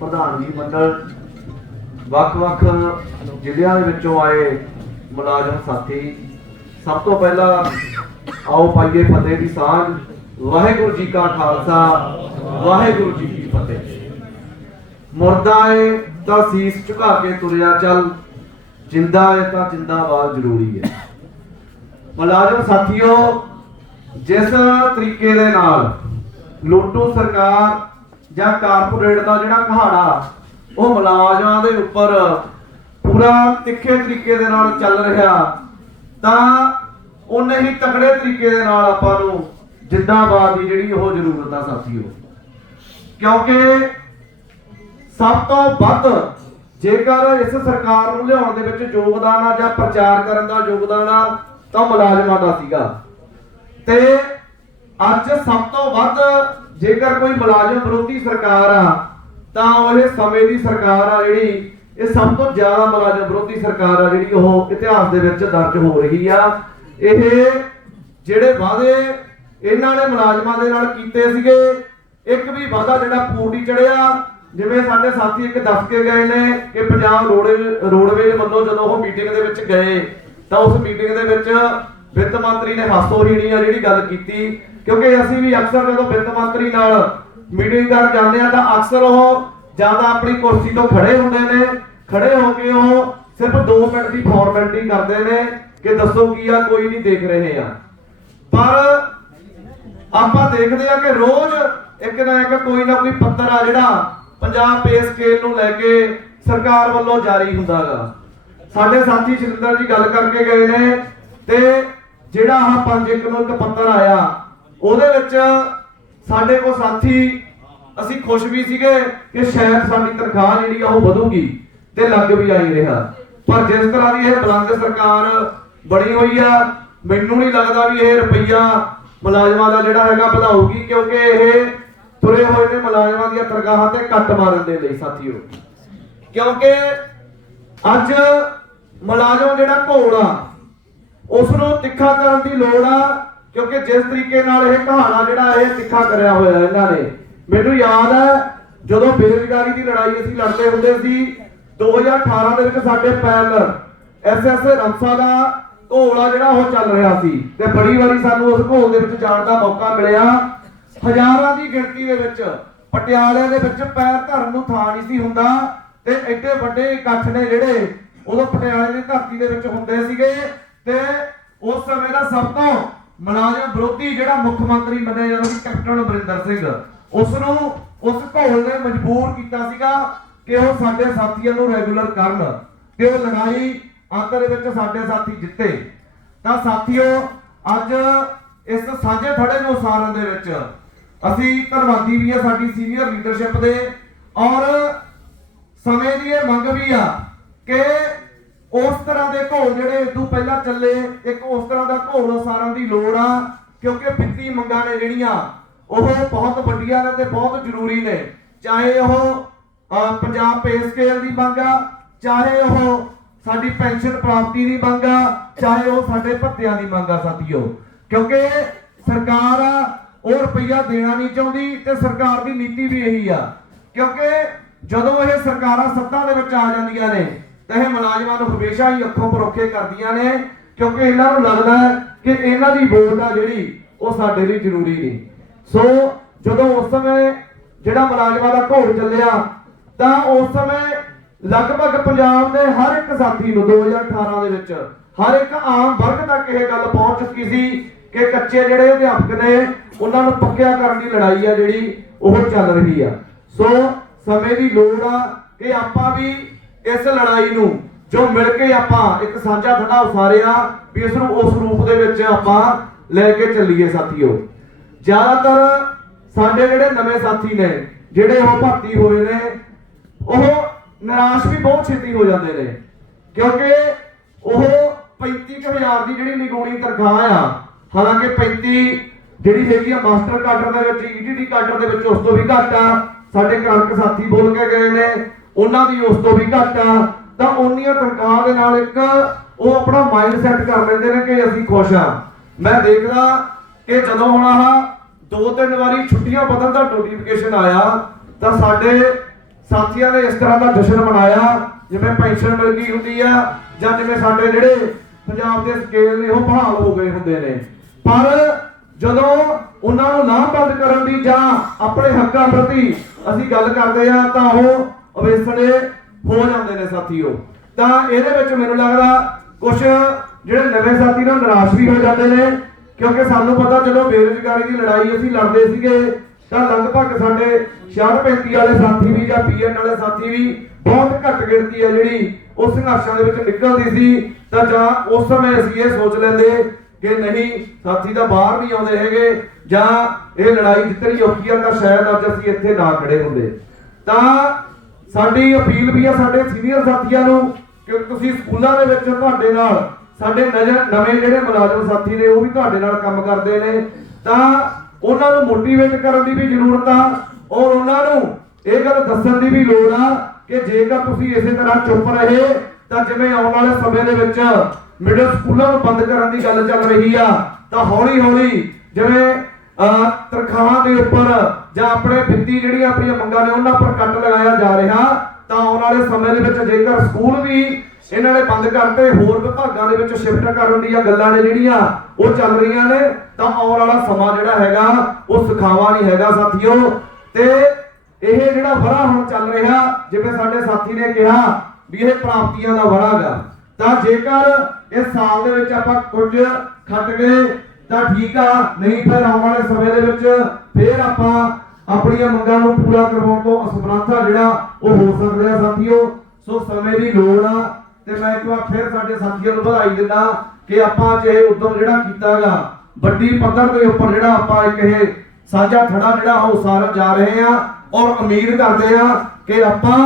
ਪ੍ਰਧਾਨਗੀ ਮੰਡਲ ਵੱਖ-ਵੱਖ ਜ਼ਿਲ੍ਹਿਆਂ ਦੇ ਵਿੱਚੋਂ ਆਏ ਮੁਲਾਜ਼ਮ ਸਾਥੀ, ਸਭ ਤੋਂ ਪਹਿਲਾਂ ਆਓ ਪਾਈਏ ਫਤਿਹ ਦੀ ਸਾਂਝ, ਵਾਹਿਗੁਰੂ ਜੀ ਕਾ ਖਾਲਸਾ, ਵਾਹਿਗੁਰੂ ਜੀ ਕੀ ਫਤਿਹ। ਮੁਰਦਾ ਏ ਤਾਂ ਸੀਸ ਝੁਕਾ ਕੇ ਤੁਰਿਆ ਚੱਲ, ਜਿੰਦਾ ਏ ਤਾਂ ਜਿੰਦਾਬਾਦ ਜ਼ਰੂਰੀ ਹੈ ਮੁਲਾਜ਼ਮ ਸਾਥੀਓ, ਜਿਸ ਤਰੀਕੇ ਦੇ ਨਾਲ ਲੋਟੂ ਸਰਕਾਰ ਜਾਂ ਕਾਰਪੋਰੇਟ ਦਾ ਜਿਹੜਾ ਕਹਾੜਾ ਉਹ ਮੁਲਾਜ਼ਮਾਂ ਦੇ ਉੱਪਰ ਪੂਰਾ ਤਿੱਖੇ ਤਰੀਕੇ ਦੇ ਨਾਲ ਚੱਲ ਰਿਹਾ, ਤਾਂ ਉਹਨੇ ਹੀ ਤਕੜੇ ਤਰੀਕੇ ਦੇ ਨਾਲ ਆਪਾਂ ਨੂੰ ਜਿੰਦਾਬਾਦ ਦੀ ਜਿਹੜੀ ਉਹ ਜ਼ਰੂਰਤ ਆ ਸਾਥੀਓ। ਕਿਉਂਕਿ ਸਭ ਤੋਂ ਵੱਧ ਜੇਕਰ ਇਸ ਸਰਕਾਰ ਨੂੰ ਲਿਆਉਣ ਦੇ ਵਿੱਚ ਯੋਗਦਾਨ ਆ ਜਾਂ ਪ੍ਰਚਾਰ ਕਰਨ ਦਾ ਯੋਗਦਾਨ ਆ, ਤਾਂ ਮੁਲਾਜ਼ਮਾਂ ਦਾ ਸੀਗਾ। ਤੇ ਅੱਜ ਸਭ ਤੋਂ ਵੱਧ ਜੇਕਰ ਕੋਈ ਮੁਲਾਜ਼ਮ ਵਿਰੋਧੀ ਸਰਕਾਰ ਆ, ਤਾਂ ਉਹ ਇਹ ਸਮੇਂ ਦੀ ਸਰਕਾਰ ਆ ਜਿਹੜੀ, ਇਹ ਸਭ ਤੋਂ ਜ਼ਿਆਦਾ ਮੁਲਾਜ਼ਮ ਵਿਰੋਧੀ ਸਰਕਾਰ ਆ ਜਿਹੜੀ ਉਹ ਇਤਿਹਾਸ ਦੇ ਵਿੱਚ ਦਰਜ ਹੋ ਰਹੀ ਆ। ਇਹ ਜਿਹੜੇ ਵਾਅਦੇ ਇਹਨਾਂ ਨੇ ਮੁਲਾਜ਼ਮਾਂ ਦੇ ਨਾਲ ਕੀਤੇ ਸੀਗੇ, ਇੱਕ ਵੀ ਵਾਅਦਾ ਜਿਹੜਾ ਪੂਰੀ ਚੜਿਆ, ਜਿਵੇਂ ਸਾਡੇ ਸਾਥੀ ਇੱਕ ਦੱਸ ਕੇ ਗਏ ਨੇ ਕਿ ਪੰਜਾਬ ਰੋਡ, ਰੋਡਵੇਜ਼ ਵੱਲੋਂ ਜਦੋਂ ਉਹ ਮੀਟਿੰਗ ਦੇ ਵਿੱਚ ਗਏ, ਤਾਂ ਉਸ ਮੀਟਿੰਗ ਦੇ ਵਿੱਚ ਵਿੱਤ ਮੰਤਰੀ ਨੇ ਹਾਸੋਹੀਣੀ ਆ ਜਿਹੜੀ ਗੱਲ ਕੀਤੀ, ਕਿਉਂਕਿ ਅਸੀਂ ਵੀ ਅਕਸਰ ਜਦੋਂ ਵਿੱਤ ਮੰਤਰੀ ਨਾਲ ਮੀਟਿੰਗ ਕਰਨ ਜਾਂਦੇ ਆ ਤਾਂ ਅਕਸਰ ਉਹ ਜ਼ਿਆਦਾ ਆਪਣੀ ਕੁਰਸੀ ਤੋਂ ਖੜੇ ਹੁੰਦੇ ਨੇ, ਖੜੇ ਹੋ ਕੇ ਉਹ ਸਿਰਫ 2 ਮਿੰਟ ਦੀ ਫਾਰਮੈਲਿਟੀ ਕਰਦੇ ਨੇ ਕਿ ਦੱਸੋ ਕੀ ਆ, ਕੋਈ ਨਹੀਂ ਦੇਖ ਰਹੇ ਆ। ਪਰ ਆਪਾਂ ਦੇਖਦੇ ਆ ਕਿ ਰੋਜ਼ ਇੱਕ ਨਾ ਇੱਕ ਕੋਈ ਨਾ ਕੋਈ ਪੱਤਰ ਆ ਜਿਹੜਾ ਪੰਜਾਬ ਪੇ ਸਕੇਲ ਨੂੰ ਲੈ ਕੇ ਸਰਕਾਰ ਵੱਲੋਂ ਜਾਰੀ ਹੁੰਦਾਗਾ। ਸਾਡੇ ਸਾਥੀ ਸ਼ਿੰਦਰ ਜੀ ਗੱਲ ਕਰਕੇ ਗਏ ਨੇ ਤੇ ਜਿਹੜਾ ਆਹ ਪੰਜ ਇੱਕ ਨੂੰ ਇੱਕ ਪੱਤਰ ਆਇਆ, ਉਹਦੇ ਵਿੱਚ ਸਾਡੇ ਕੋਲ ਸਾਥੀ, ਅਸੀਂ ਖੁਸ਼ ਵੀ ਸੀਗੇ ਕਿ ਸ਼ਾਇਦ ਸਾਡੀ ਤਨਖਾਹ ਜਿਹੜੀ ਆ ਉਹ ਵਧੂਗੀ ਤੇ ਲੱਗ ਵੀ ਆਈ ਰਿਹਾ। ਪਰ ਜਿਸ ਤਰ੍ਹਾਂ ਦੀ ਇਹ ਬਲੰਦ ਸਰਕਾਰ ਬਣੀ ਹੋਈ ਆ, ਮੈਨੂੰ ਨਹੀਂ ਲੱਗਦਾ ਵੀ ਇਹ ਰੁਪਈਆ ਮੁਲਾਜ਼ਮਾਂ ਦਾ ਜਿਹੜਾ ਹੈਗਾ ਵਧਾਊਗੀ, ਕਿਉਂਕਿ ਇਹ ਤੁਰੇ ਹੋਏ ਨੇ ਮੁਲਾਜ਼ਮਾਂ ਦੀਆਂ ਤਨਖਾਹਾਂ ਤੇ ਕੱਟ ਮਾਰਨ ਦੇ ਲਈ ਸਾਥੀਓ। ਕਿਉਂਕਿ ਅੱਜ ਮੁਲਾਜ਼ਮ ਜਿਹੜਾ ਘੋਲ ਆ ਉਸ ਨੂੰ ਤਿੱਖਾ ਕਰਨ ਦੀ ਲੋੜ ਆ, ਕਿਉਂਕਿ ਜਿਸ ਤਰੀਕੇ ਨਾਲ ਇਹ ਕਹਾਣਾ ਜਿਹੜਾ ਇਹ ਤਿੱਖਾ ਕਰਿਆ ਹੋਇਆ ਇਹਨਾਂ ਨੇ, ਮੈਨੂੰ ਯਾਦ ਹੈ, ਜਦੋਂ ਬੇਰੁਜ਼ਗਾਰੀ ਦੀ ਲੜਾਈ ਅਸੀਂ ਲੜਦੇ ਹੁੰਦੇ ਸੀ 2018 ਦੇ ਵਿੱਚ ਸਾਡੇ ਪੈਨਲ ਐਸਐਸ ਰਮਸਾ ਦਾ ਘੋਲ ਜਿਹੜਾ ਉਹ ਚੱਲ ਰਿਹਾ ਸੀ, ਤੇ ਬੜੀ ਵਾਰੀ ਸਾਨੂੰ ਉਸ ਘੋਲ ਦੇ ਵਿੱਚ ਜਾਣ ਦਾ ਮੌਕਾ ਮਿਲਿਆ। ਹਜ਼ਾਰਾਂ ਦੀ ਗਿਣਤੀ ਦੇ ਵਿੱਚ ਪਟਿਆਲੇ ਦੇ ਵਿੱਚ ਪੈਰ ਧਰਨ ਨੂੰ ਥਾਂ ਨਹੀਂ ਸੀ ਹੁੰਦਾ, ਤੇ ਐਡੇ ਵੱਡੇ ਇਕੱਠ ਨੇ ਜਿਹੜੇ, ਉਦੋਂ ਪਟਿਆਲੇ ਦੀ ਧਰਤੀ ਦੇ ਵਿੱਚ ਹੁੰਦੇ ਸੀਗੇ। ਤੇ ਉਸ ਸਮੇਂ ਦਾ ਸਭ ਤੋਂ ਮੁਲਾਜ਼ਮ ਵਿਰੋਧੀ ਜਿਹੜਾ ਮੁੱਖ ਮੰਤਰੀ ਬਣਿਆ ਜਾਂਦਾ ਸੀ ਕੈਪਟਨ ਅਮਰਿੰਦਰ ਸਿੰਘ। ਉਸ ਨੂੰ ਉਸ ਘੋਲ ਨੇ ਮਜਬੂਰ ਕੀਤਾ ਸੀਗਾ ਕਿ ਉਹ ਸਾਡੇ ਸਾਥੀਆਂ ਨੂੰ ਰੈਗੂਲਰ ਕਰਨ ਤੇ ਉਹ ਲੜਾਈ ਅੰਤ ਵਿੱਚ ਸਾਡੇ ਸਾਥੀ ਜਿੱਤੇ। ਤਾਂ ਸਾਥੀਓ, ਅੱਜ ਇਸ ਸਾਂਝੇ ਫੜੇ ਨੂੰ ਉਸਾਰਨ ਦੇ ਵਿੱਚ ਅਸੀਂ ਧੰਨਵਾਦੀ ਵੀ ਆ ਸਾਡੀ ਸੀਨੀਅਰ ਲੀਡਰਸ਼ਿਪ ਦੇ ਔਰ ਸਮੇਂ ਦੀ ਇਹ ਮੰਗ ਵੀ ਆ ਕਿ ਉਸ ਤਰ੍ਹਾਂ ਦੇ ਘੋਲ ਜਿਹੜੇ ਇਦੋਂ ਪਹਿਲਾਂ ਚੱਲੇ, ਇੱਕ ਉਸ ਤਰ੍ਹਾਂ ਦਾ ਘੋਲ ਉਸਾਰਨ ਦੀ ਲੋੜ ਆ, ਕਿਉਂਕਿ ਵਿੱਤੀ ਮੰਗਾਂ ਨੇ ਜਿਹੜੀਆਂ, ਉਹ ਬਹੁਤ ਵੱਡੀਆਂ ਨੇ ਤੇ ਬਹੁਤ ਜ਼ਰੂਰੀ ਨੇ। ਚਾਹੇ ਉਹ ਪੰਜਾਬ ਪੇ ਸਕੇਲ ਦੀ ਮੰਗ ਆ, ਚਾਹੇ ਉਹ ਸਾਡੀ ਪੈਨਸ਼ਨ ਪ੍ਰਾਪਤੀ ਦੀ ਮੰਗ ਆ, ਚਾਹੇ ਉਹ ਸਾਡੇ ਭੱਤਿਆਂ ਦੀ ਮੰਗ ਆ ਸਾਥੀਓ। ਕਿਉਂਕਿ ਸਰਕਾਰ ਉਹ ਰੁਪਈਆ ਦੇਣਾ ਨਹੀਂ ਚਾਹੁੰਦੀ ਤੇ ਸਰਕਾਰ ਦੀ ਨੀਤੀ ਵੀ ਇਹੀ ਆ। ਕਿਉਂਕਿ ਜਦੋਂ ਇਹ ਸਰਕਾਰਾਂ ਸੱਤਾ ਦੇ ਵਿੱਚ ਆ ਜਾਂਦੀਆਂ ਨੇ ਇਹ ਮੁਲਾਜ਼ਮਾਂ ਨੂੰ ਹਮੇਸ਼ਾ ਹੀ ਅੱਖੋਂ ਪਰੋਖੇ ਕਰਦੀਆਂ ਨੇ, ਕਿਉਂਕਿ ਇਹਨਾਂ ਨੂੰ ਲੱਗਦਾ ਹੈ ਕਿ ਇਹਨਾਂ ਦੀ ਵੋਟ ਆ ਜਿਹੜੀ, ਉਹ ਸਾਡੇ ਲਈ ਜ਼ਰੂਰੀ ਨਹੀਂ। ਸੋ ਜਦੋਂ ਉਸ ਸਮੇਂ ਜਿਹੜਾ ਮੁਲਾਜ਼ਮਾਂ ਦਾ ਘੋਲ ਚੱਲਿਆ, ਤਾਂ ਉਸ ਸਮੇਂ ਲਗਭਗ ਪੰਜਾਬ ਦੇ ਹਰ ਇੱਕ ਸਾਥੀ ਨੂੰ 2018 ਦੇ ਵਿੱਚ ਹਰ ਇੱਕ ਆਮ ਵਰਗ ਤੱਕ ਇਹ ਗੱਲ ਪਹੁੰਚ ਚੁੱਕੀ ਸੀ ਕਿ ਕੱਚੇ ਜਿਹੜੇ ਅਧਿਆਪਕ ਨੇ, ਉਹਨਾਂ ਨੂੰ ਪੱਕਿਆ ਕਰਨ ਦੀ ਲੜਾਈ ਆ ਜਿਹੜੀ, ਉਹ ਚੱਲ ਰਹੀ ਆ। ਸੋ ਸਮੇਂ ਦੀ ਲੋੜ ਆ ਕਿ ਆਪਾਂ ਵੀ ਇਸ ਲੜਾਈ ਨੂੰ ਜੋ ਮਿਲ ਕੇ ਆਪਾਂ ਇੱਕ ਸਾਂਝਾ ਠੰਡਾ ਉਸਾਰਿਆ ਵੀ ਇਸ ਨੂੰ ਉਸ ਰੂਪ ਦੇ ਵਿੱਚ ਆਪਾਂ ਲੈ ਕੇ ਚੱਲੀਏ ਸਾਥੀਓ। ਜ਼ਿਆਦਾਤਰ ਸਾਡੇ ਜਿਹੜੇ ਨਵੇਂ ਸਾਥੀ ਨੇ, ਜਿਹੜੇ ਉਹ ਭਰਤੀ ਹੋਏ ਨੇ, ਉਹ ਨਿਰਾਸ਼ ਵੀ ਬਹੁਤ ਛੇਤੀ ਹੋ ਜਾਂਦੇ ਨੇ। ਕਿਉਂਕਿ ਉਹ 35000 ਦੀ ਜਿਹੜੀ ਨਿਗੂਣੀ ਤਨਖਾਹ ਆ, ਹਾਲਾਂਕਿ 35 ਜਿਹੜੀ ਹੈਗੀ ਆ ਮਾਸਟਰ ਕਾਡਰ ਦੇ ਵਿੱਚ ਈਟੀਟੀ ਕਾਡਰ ਦੇ ਵਿੱਚ ਉਸ ਤੋਂ ਵੀ ਘੱਟ ਆ। ਸਾਡੇ ਕਣਕ ਸਾਥੀ ਬੋਲ ਕੇ ਗਏ ਨੇ ਉਹਨਾਂ ਦੀ ਉਸ ਤੋਂ ਵੀ ਘੱਟ ਆ। ਤਾਂ ਉਹਨੀਆਂ ਤਨਖਾਹ ਦੇ ਨਾਲ ਇੱਕ ਉਹ ਆਪਣਾ ਮਾਈਂਡ ਸੈਟ ਕਰ ਲੈਂਦੇ ਨੇ ਕਿ ਅਸੀਂ ਖੁਸ਼ ਆ। ਮੈਂ ਦੇਖਦਾ ਕਿ ਜਦੋਂ ਹੁਣ ਆਹ ਦੋ ਤਿੰਨ ਵਾਰੀ ਛੁੱਟੀਆਂ ਬਦਲਣ ਦਾ ਨੋਟੀਫਿਕੇਸ਼ਨ ਆਇਆ, ਤਾਂ ਸਾਡੇ ਸਾਥੀਆਂ ਨੇ ਇਸ ਤਰ੍ਹਾਂ ਦਾ ਜਸ਼ਨ ਮਨਾਇਆ, ਜਿਵੇਂ ਪੈਨਸ਼ਨ ਮਿਲ ਹੁੰਦੀ ਆ, ਜਾਂ ਜਿਵੇਂ ਸਾਡੇ ਜਿਹੜੇ ਪੰਜਾਬ ਦੇ ਸਕੇਲ ਨੇ, ਉਹ ਬਹਾਲ ਹੋ ਗਏ ਹੁੰਦੇ ਨੇ। ਪਰ ਜਦੋਂ ਉਹਨਾਂ ਨੂੰ ਲਾਮਬੰਦ ਕਰਨ ਦੀ ਜਾਂ ਆਪਣੇ ਹੱਕਾਂ ਪ੍ਰਤੀ ਅਸੀਂ ਗੱਲ ਕਰਦੇ ਆ, ਤਾਂ ਉਹ ਅਵੇਸਣੇ ਹੋ ਜਾਂਦੇ ਨੇ ਸਾਥੀਓ। ਤਾਂ ਇਹਦੇ ਵਿੱਚ ਮੈਨੂੰ ਲੱਗਦਾ ਕੁਝ ਜਿਹੜੇ ਨਵੇਂ ਸਾਥੀ ਨਾਲ ਨਿਰਾਸ਼ ਵੀ ਹੋ ਜਾਂਦੇ ਨੇ, ਕਿਉਂਕਿ ਸਾਨੂੰ ਪਤਾ ਜਦੋਂ ਬੇਰੁਜ਼ਗਾਰੀ ਦੀ ਲੜਾਈ ਅਸੀਂ ਲੜਦੇ ਸੀਗੇ, ਤਾਂ ਲਗਭਗ ਸਾਡੇ 66 ਵਾਲੇ ਸਾਥੀ ਵੀ ਜਾਂ ਪੀਐਨ ਵਾਲੇ ਸਾਥੀ ਵੀ ਬਹੁਤ ਘੱਟ ਗਿਣਤੀ ਹੈ ਜਿਹੜੀ ਉਸ ਸੰਘਰਸ਼ਾਂ ਦੇ ਵਿੱਚ ਨਿਕਲਦੀ ਸੀ। ਤਾਂ ਜਾਂ ਉਸ ਸਮੇਂ ਅਸੀਂ ਇਹ ਸੋਚ ਲੈਂਦੇ ਕਿ ਨਹੀਂ, ਸਾਥੀ ਤਾਂ ਬਾਹਰ ਨਹੀਂ ਆਉਂਦੇ ਹੈਗੇ, ਜਾਂ ਇਹ ਲੜਾਈ ਜਿੱਤਣੀ ਔਖੀ ਆ ਤਾਂ ਸ਼ਾਇਦ ਅੱਜ ਅਸੀਂ ਇੱਥੇ ਨਾ ਖੜੇ ਹੁੰਦੇ। ਤਾਂ ਸਾਡੀ ਅਪੀਲ ਵੀ ਆ ਸਾਡੇ ਸੀਨੀਅਰ ਸਾਥੀਆਂ ਨੂੰ ਕਿ ਤੁਸੀਂ ਸਕੂਲਾਂ ਦੇ ਵਿੱਚ ਤੁਹਾਡੇ ਨਾਲ ਸਾਡੇ ਨਜ਼ਰ ਨਵੇਂ ਜਿਹੜੇ ਮੁਲਾਜ਼ਮ ਸਾਥੀ ਨੇ ਉਹ ਵੀ ਤੁਹਾਡੇ ਨਾਲ ਕੰਮ ਕਰਦੇ ਨੇ। ਤਾਂ ਉਹਨਾਂ ਨੂੰ ਮੋਟੀਵੇਟ ਕਰਨ ਦੀ ਵੀ ਜ਼ਰੂਰਤ ਆ ਔਰ ਉਹਨਾਂ ਨੂੰ ਇਹ ਗੱਲ ਦੱਸਣ ਦੀ ਵੀ ਲੋੜ ਆ ਕਿ ਜੇਕਰ ਤੁਸੀਂ ਇਸੇ ਤਰ੍ਹਾਂ ਚੁੱਪ ਰਹੇ ਤਾਂ ਜਿਵੇਂ ਆਉਣ ਵਾਲੇ ਸਮੇਂ ਦੇ ਵਿੱਚ ਮਿਡਲ ਸਕੂਲਾਂ ਨੂੰ ਬੰਦ ਕਰਨ ਦੀ ਗੱਲ ਚੱਲ ਰਹੀ ਆ ਤਾਂ ਹੌਲੀ ਹੌਲੀ ਜਿਵੇਂ ਅਹ, ਤਨਖਾਹਾਂ ਦੇ ਉੱਪਰ ਜਾਂ ਆਪਣੇ ਵਿੱਤੀ ਜਿਹੜੀਆਂ ਆਪਣੀਆਂ ਮੰਗਾਂ ਨੇ ਉਹਨਾਂ ਪਰ ਕੱਟ ਲਗਾਇਆ ਜਾ ਰਿਹਾ, ਤਾਂ ਆਉਣ ਵਾਲੇ ਸਮੇਂ ਦੇ ਵਿੱਚ ਜੇਕਰ ਸਕੂਲ ਵੀ ਇਹਨਾਂ ਨੇ ਬੰਦ ਕਰਤੇ, ਹੋਰ ਵਿਭਾਗਾਂ ਦੇ ਵਿੱਚ ਸ਼ਿਫਟ ਕਰਨ ਦੀਆਂ ਗੱਲਾਂ ਨੇ ਜਿਹੜੀਆਂ ਉਹ ਚੱਲ ਰਹੀਆਂ ਨੇ, ਤਾਂ ਆਉਣ ਵਾਲਾ ਸਮਾਂ ਜਿਹੜਾ ਹੈਗਾ, ਉਹ ਸਿਖਾਵਾ ਨਹੀਂ ਹੈਗਾ, ਸਾਥੀਓ। ਤੇ ਇਹ ਜਿਹੜਾ ਵਰਾ ਹੁਣ ਚੱਲ ਰਿਹਾ, ਜਿਵੇਂ ਸਾਡੇ ਸਾਥੀ ਨੇ ਕਿਹਾ ਵੀ ਇਹ ਪ੍ਰਾਪਤੀਆਂ ਦਾ ਵਰਾ ਗਾ ਤਾਂ ਜੇਕਰ ਇਸ ਸਾਲ ਦੇ ਵਿੱਚ ਆਪਾਂ ਕੁਝ ਖੱਟ ਗਏ ਤਾਂ ਠੀਕ ਆ, ਨਹੀਂ ਫਿਰ ਆਉਣ ਵਾਲੇ ਸਮੇਂ ਦੇ ਵਿੱਚ ਫਿਰ ਆਪਾਂ ਆਪਣੀਆਂ ਮੰਗਾਂ ਨੂੰ ਪੂਰਾ ਕਰਵਾਉਣ ਤੋਂ ਅਸਮਰੱਥਾ ਜਿਹੜਾ ਉਹ ਹੋ ਸਕਦਾ ਹੈ ਸਾਥੀਓ। ਸੋ ਸਮੇਂ ਦੀ ਲੋੜ ਆ ਤੇ ਮੈਂ ਇੱਕ ਵਾਰ ਫਿਰ ਸਾਡੇ ਸਾਥੀਆਂ ਨੂੰ ਵਧਾਈ ਦਿੰਦਾ ਕਿ ਆਪਾਂ ਅੱਜ ਇਹ ਉਦਮ ਜਿਹੜਾ ਕੀਤਾਗਾ ਵੱਡੀ ਪੱਧਰ ਦੇ ਉੱਪਰ ਜਿਹੜਾ ਆਪਾਂ ਇੱਕ ਇਹ ਸਾਂਝਾ ਥੜਾ ਜਿਹੜਾ ਉਹ ਸਾਰਨ ਜਾ ਰਹੇ ਆ ਔਰ ਉਮੀਦ ਕਰਦੇ ਆ ਕਿ ਆਪਾਂ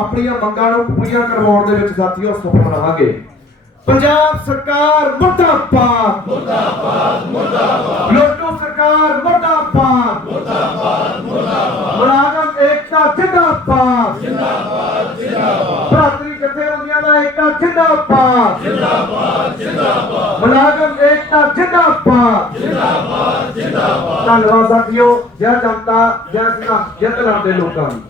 ਆਪਣੀਆਂ ਮੰਗਾਂ ਨੂੰ ਪੂਰੀਆਂ ਕਰਵਾਉਣ ਦੇ ਵਿੱਚ ਸਾਥੀਓ ਸਫਲ ਰਹਾਂਗੇ। ਪੰਜਾਬ ਸਰਕਾਰ ਮੁਰਦਾਬਾਦ। ਮੁਰਦਾਬਾਦ ਮੁਰਦਾਬਾਦ। ਲੋਟੂ ਸਰਕਾਰ ਮੁਰਦਾਬਾਦ। ਮੁਰਦਾਬਾਦ ਮੁਰਦਾਬਾਦ। ਮੁਲਾਜ਼ਮ ਏਕਤਾ ਜਿੰਦਾਬਾਦ। ਜਿੰਦਾਬਾਦ ਜਿੰਦਾਬਾਦ। ਭਰਾਤਰੀ ਜਥੇਬੰਦੀਆਂ ਦਾ ਏਕਤਾ ਜਿੰਦਾਬਾਦ। ਜਿੰਦਾਬਾਦ ਜਿੰਦਾਬਾਦ। ਮੁਲਾਜ਼ਮ ਏਕਤਾ ਜਿੰਦਾਬਾਦ। ਜਿੰਦਾਬਾਦ ਜਿੰਦਾਬਾਦ। ਧੰਨਵਾਦ ਸਾਥੀਓ, ਜੈ ਜਨਤਾ, ਜੈ ਸੰਘਰਸ਼ ਜਿੱਤ ਦੇ ਲੋਕਾਂ ਦੀ